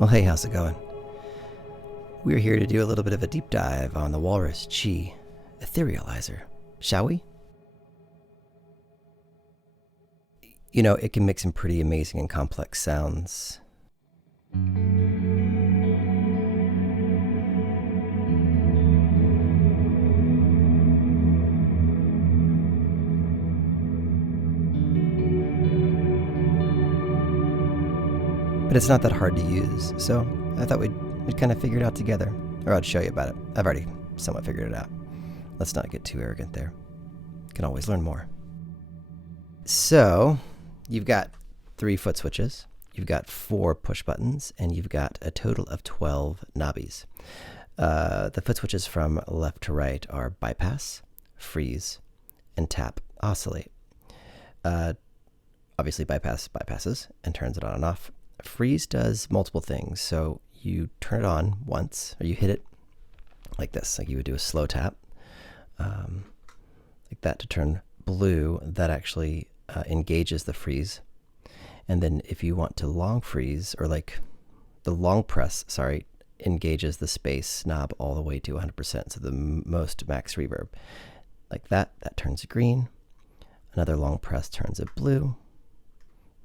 Well, hey, how's it going? We're here to do a little bit of a deep dive on the Walrus Qi Etherealizer, shall we? You know, it can make some pretty amazing and complex sounds. But it's not that hard to use, so I thought we'd kind of figure it out together. Or I'd show you about it. I've already somewhat figured it out. Let's not get too arrogant there. Can always learn more. So, you've got 3 foot switches, you've got 4 push buttons, and you've got a total of 12 knobbies. The foot switches from left to right are bypass, freeze, and tap oscillate. Obviously bypass bypasses and turns it on and off. Freeze does multiple things. So you turn it on once, or you hit it like this, like you would do a slow tap, like that to turn blue. That actually engages the freeze. And then if you want to long freeze, or like the long press, sorry, engages the space knob all the way to 100%, so the most max reverb. Like that turns green. Another long press turns it blue.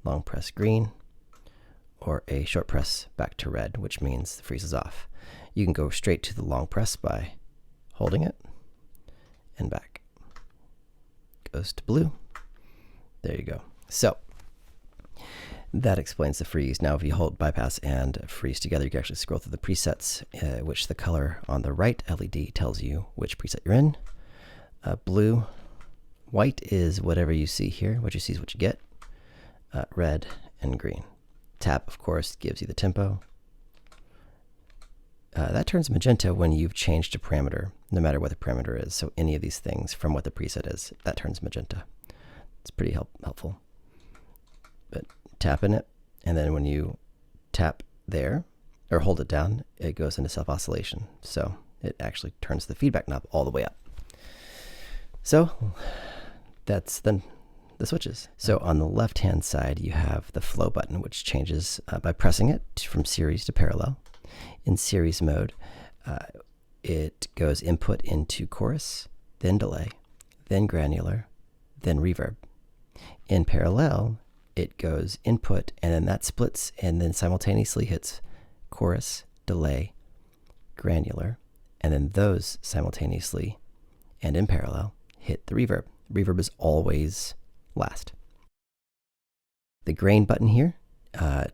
Long press green. Or a short press back to red, which means the freeze is off. You can go straight to the long press by holding it and back. Goes to blue. There you go. So that explains the freeze. Now if you hold bypass and freeze together, you can actually scroll through the presets, which the color on the right LED tells you which preset you're in. Blue. White is whatever you see here. What you see is what you get. Red and green. Tap, of course, gives you the tempo. That turns magenta when you've changed a parameter, no matter what the parameter is. So any of these things from what the preset is, that turns magenta. It's pretty helpful. But tap in it, and then when you tap there, or hold it down, it goes into self-oscillation. So it actually turns the feedback knob all the way up. So that's the switches. So on the left-hand side, you have the flow button, which changes by pressing it from series to parallel. In series mode, it goes input into chorus, then delay, then granular, then reverb. In parallel, it goes input, and then that splits, and then simultaneously hits chorus, delay, granular, and then those simultaneously and in parallel hit the reverb. Reverb is always last. The grain button here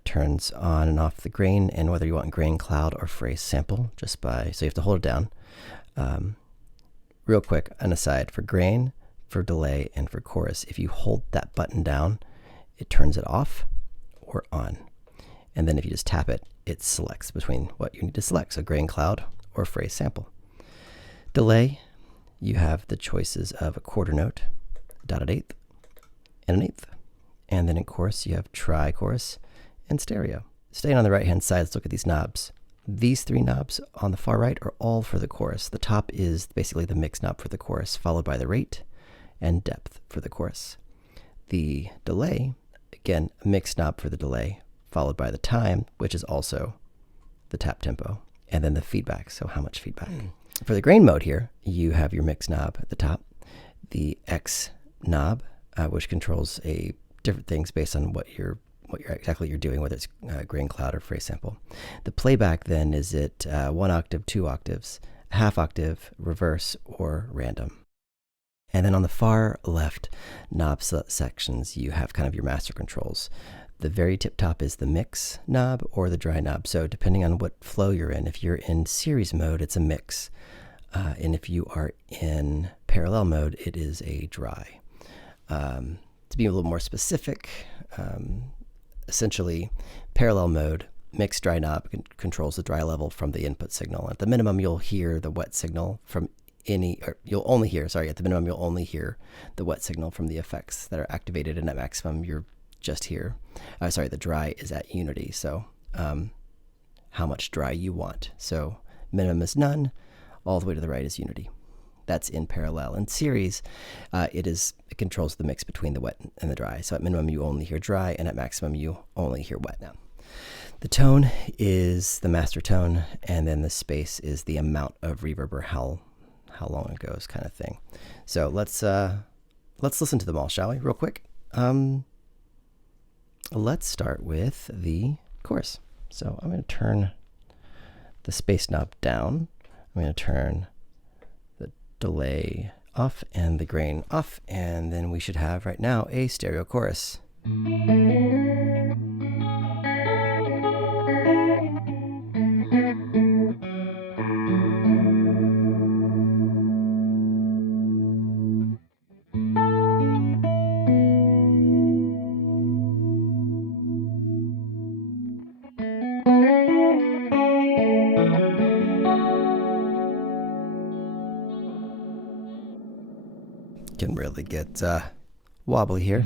turns on and off the grain, and whether you want grain cloud or phrase sample, just by, so you have to hold it down. Real quick, an aside, for grain, for delay, and for chorus, if you hold that button down, it turns it off or on. And then if you just tap it, it selects between what you need to select, so grain cloud or phrase sample. Delay, you have the choices of a quarter note, dotted eighth, and an eighth. And then in chorus, you have tri-chorus and stereo. Staying on the right-hand side, let's look at these knobs. These 3 knobs on the far right are all for the chorus. The top is basically the mix knob for the chorus, followed by the rate and depth for the chorus. The delay, again, a mix knob for the delay, followed by the time, which is also the tap tempo, and then the feedback, so how much feedback. For the grain mode here, you have your mix knob at the top, the X knob, which controls different things based on what exactly you're doing, whether it's grain cloud or phrase sample. The playback then is it 1 octave, 2 octaves, half octave, reverse, or random. And then on the far left knob sections, you have kind of your master controls. The very tip top is the mix knob or the dry knob. So depending on what flow you're in, if you're in series mode, it's a mix. And if you are in parallel mode, it is a dry. To be a little more specific, essentially parallel mode, mix dry knob controls the dry level from the input signal. At the minimum, you'll hear the wet signal from at the minimum, you'll only hear the wet signal from the effects that are activated, and at maximum, you're just here. The dry is at unity, so how much dry you want. So minimum is none, all the way to the right is unity. That's in parallel. In series, it controls the mix between the wet and the dry. So at minimum, you only hear dry, and at maximum, you only hear wet now. The tone is the master tone, and then the space is the amount of reverb, or how long it goes, kind of thing. So let's listen to them all, shall we, real quick? Let's start with the chorus. So I'm going to turn the space knob down. I'm going to turn the delay off and the grain off, and then we should have right now a stereo chorus. Can really get wobbly here.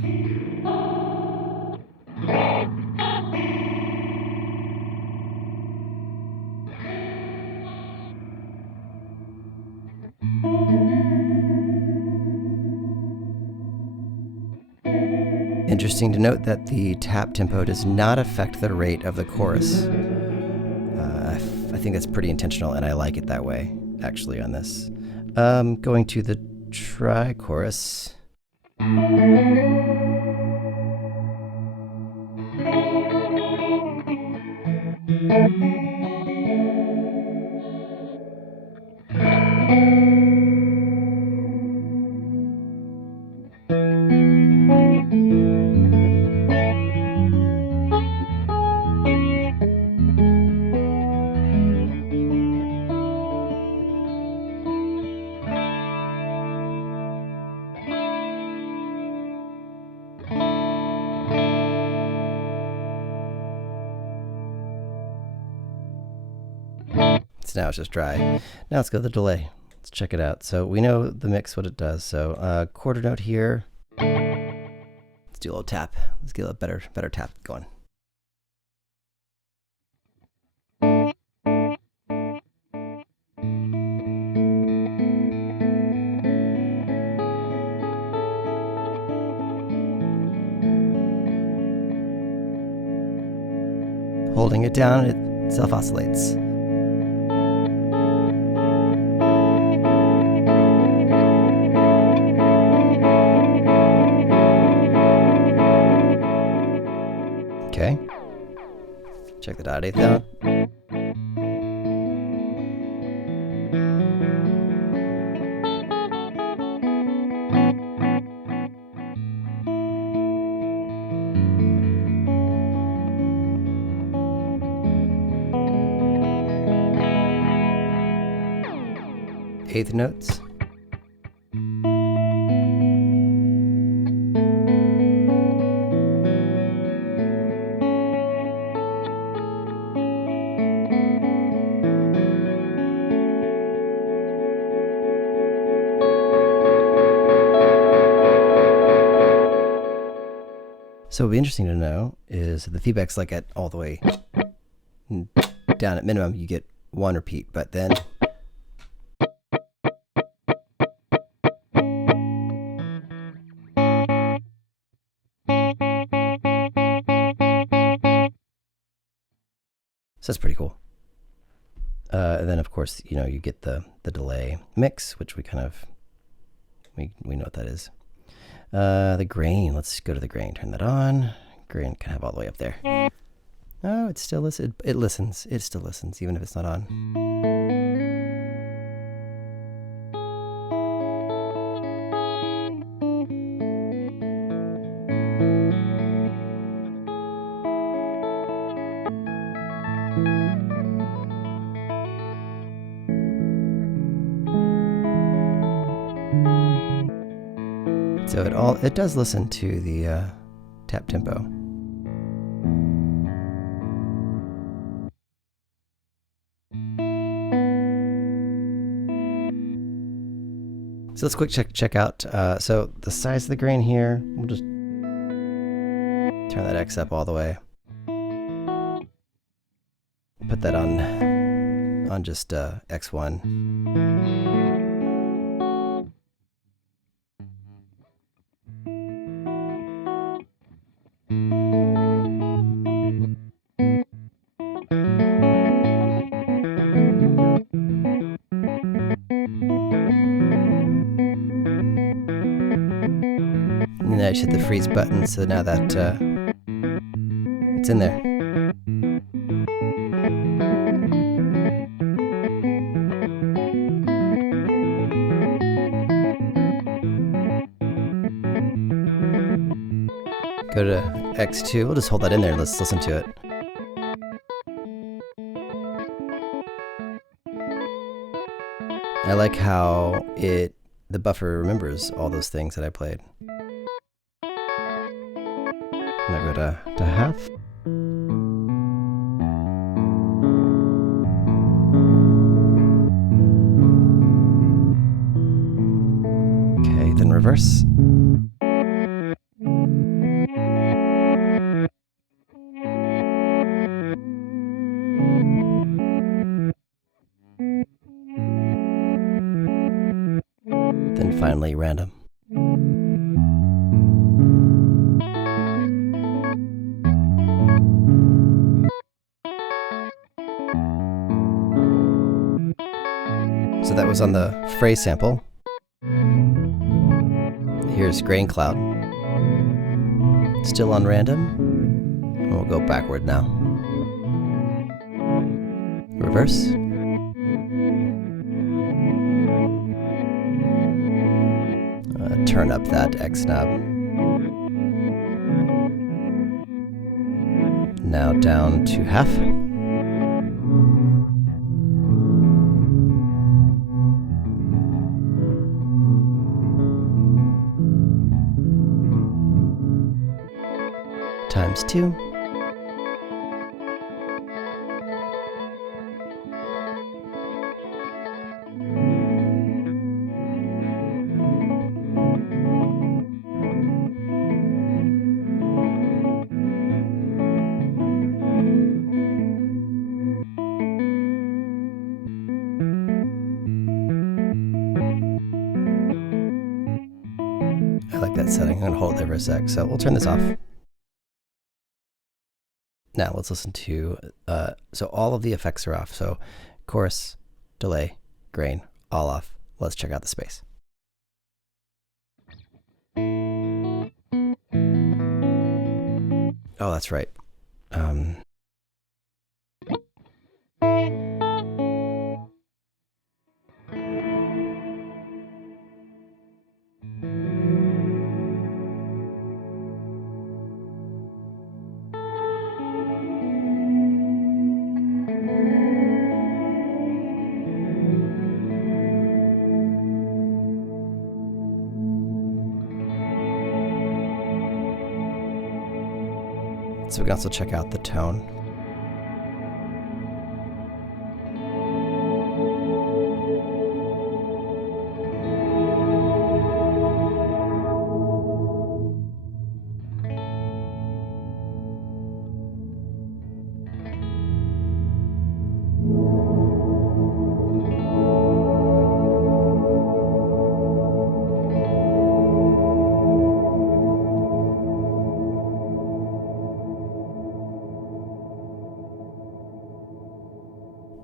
Interesting to note that the tap tempo does not affect the rate of the chorus. I think that's pretty intentional, and I like it that way, actually, on this. Going to the tri-chorus. So now it's just dry. Now let's go to the delay. Let's check it out. So we know the mix, what it does. So quarter note here. Let's do a little tap. Let's get a better tap going. Holding it down, it self-oscillates. Okay. Check the dot eighth out. Eighth notes. So what'd be interesting to know is the feedback's like at all the way down at minimum, you get one repeat, but then so that's pretty cool. And then of course, you know, you get the delay mix, which we kind of we know what that is. The grain, let's go to the grain, turn that on. Grain can have all the way up there. Oh, it still listens. It listens. It still listens, even if it's not on. So it does listen to the tap tempo. So let's quick check out. So the size of the grain here, we'll just turn that X up all the way. Put that on just X1. I just hit the freeze button, so now that it's in there. Go to X2. We'll just hold that in there. Let's listen to it. I like how the buffer remembers all those things that I played. I'm gonna go to half. Okay, then reverse. Then finally random. So that was on the phrase sample. Here's grain cloud. Still on random. And we'll go backward now. Reverse. Turn up that X knob. Now down to half. Times 2. I like that setting. I'm going to hold it there for a sec. So we'll turn this off. Now let's listen to, so all of the effects are off. So chorus, delay, grain, all off. Let's check out the space. Oh, that's right. So we can also check out the tone.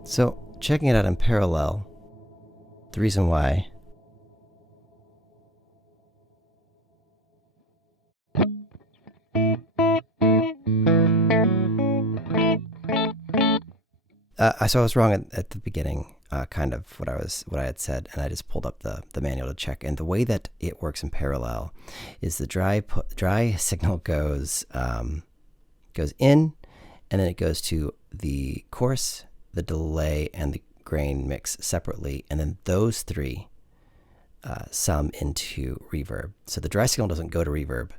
So checking it out in parallel, the reason why so I was wrong at the beginning, kind of what I had said, and I just pulled up the manual to check. And the way that it works in parallel is the dry signal goes in, and then it goes to the chorus, the delay, and the grain mix separately, and then those three sum into reverb. So the dry signal doesn't go to reverb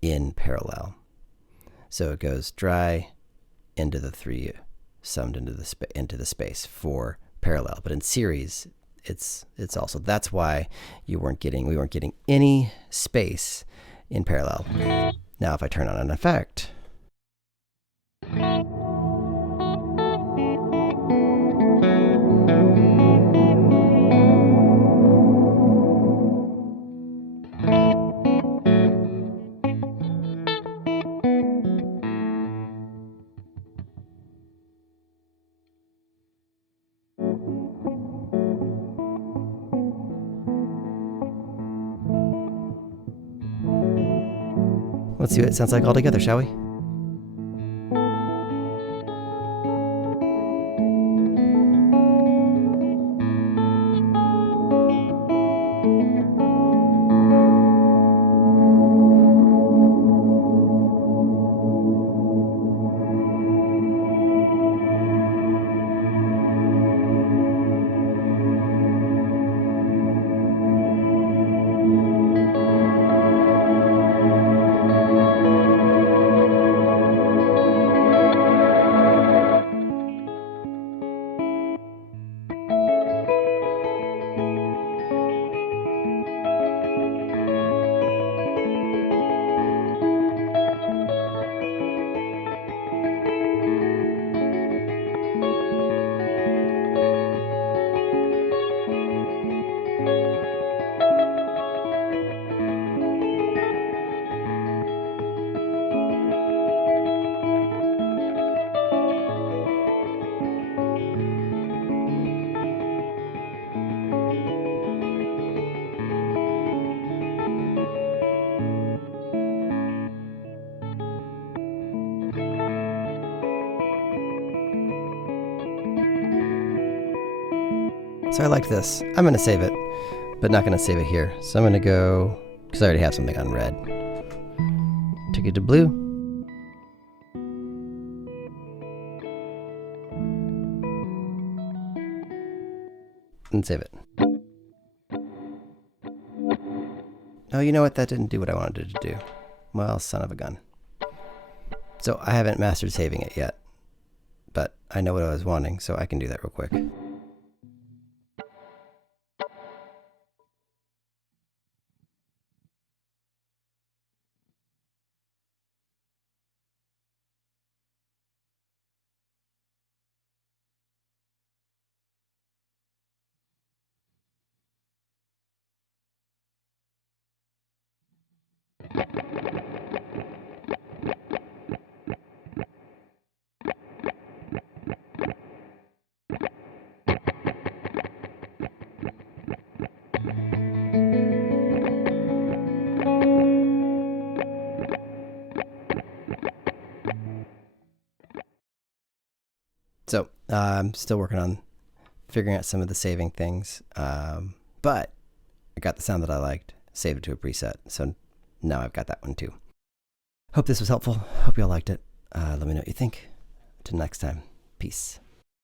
in parallel. So it goes dry into the three summed into the space for parallel, but in series it's also, that's why we weren't getting any space in parallel. Now if I turn on an effect, Let's see what it sounds like all together, shall we? So I like this. I'm going to save it, but not going to save it here. So I'm going to go, because I already have something on red. Take it to blue. And save it. Oh, you know what? That didn't do what I wanted it to do. Well, son of a gun. So I haven't mastered saving it yet, but I know what I was wanting, so I can do that real quick. So I'm still working on figuring out some of the saving things, but I got the sound that I liked, saved it to a preset, so now I've got that one too. Hope this was helpful. Hope you all liked it. Let me know what you think. Until next time, peace.